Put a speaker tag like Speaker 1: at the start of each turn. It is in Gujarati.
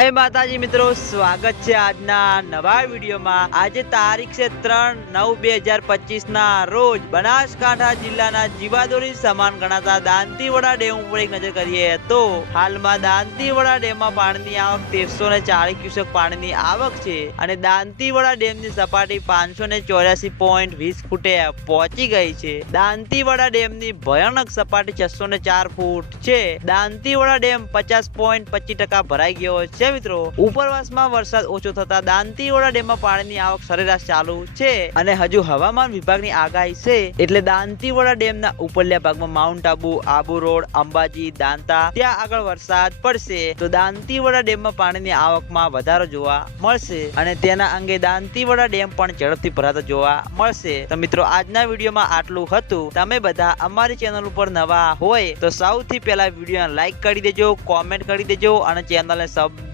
Speaker 1: જય માતાજી મિત્રો સ્વાગત છે આજના નવા વિડીયોમાં આજે તારીખ છે ત્રણ નવ બે હજાર પચીસ ના રોજ બનાસકાંઠા જિલ્લાના જીવાદોરી સમાન ગણાતા દાંતીવાડા ડેમ ઉપર એક નજર કરીએ તો હાલમાં દાંતીવાડા ડેમમાં પાણીની આવક તેરસો ને ચાલીસ ક્યુસેક પાણીની આવક છે અને દાંતીવાડા ડેમની સપાટી પાંચસો ને ચોર્યાસી પોઈન્ટ વીસ ફૂટે પહોંચી ગઈ છે દાંતીવાડા ડેમની ભયાનક સપાટી છસો ને ચાર ફૂટ છે દાંતીવાડા ડેમ પચાસ પોઈન્ટ પચીસ ટકા ભરાઈ ગયો છે ત્યારે મિત્રો ઉપરવાસમાં વરસાદ ઓછો થતા દાંતીઓડા ડેમમાં પાણીની આવક સરેરાશ ચાલુ છે અને હજુ હવામાન વિભાગની આગાહી છે એટલે દાંતીવાડા ડેમના ઉપરલ્યા ભાગમાં માઉન્ટ આબુ આબુ રોડ અંબાજી દાંતા ત્યાં આગળ વરસાદ પડશે તો દાંતીવાડા ડેમમાં પાણીની આવકમાં વધારો જોવા મળશે અને તેના અંગે દાંતીવાડા ડેમ પણ ઝડપથી ભરાતો જોવા મળશે તો મિત્રો આજના વિડીયોમાં આટલું હતું તમે બધા અમારી ચેનલ ઉપર નવા હોય તો સૌથી પહેલા વિડીયો લાઈક કરી દેજો કોમેન્ટ કરી દેજો અને ચેનલને સબ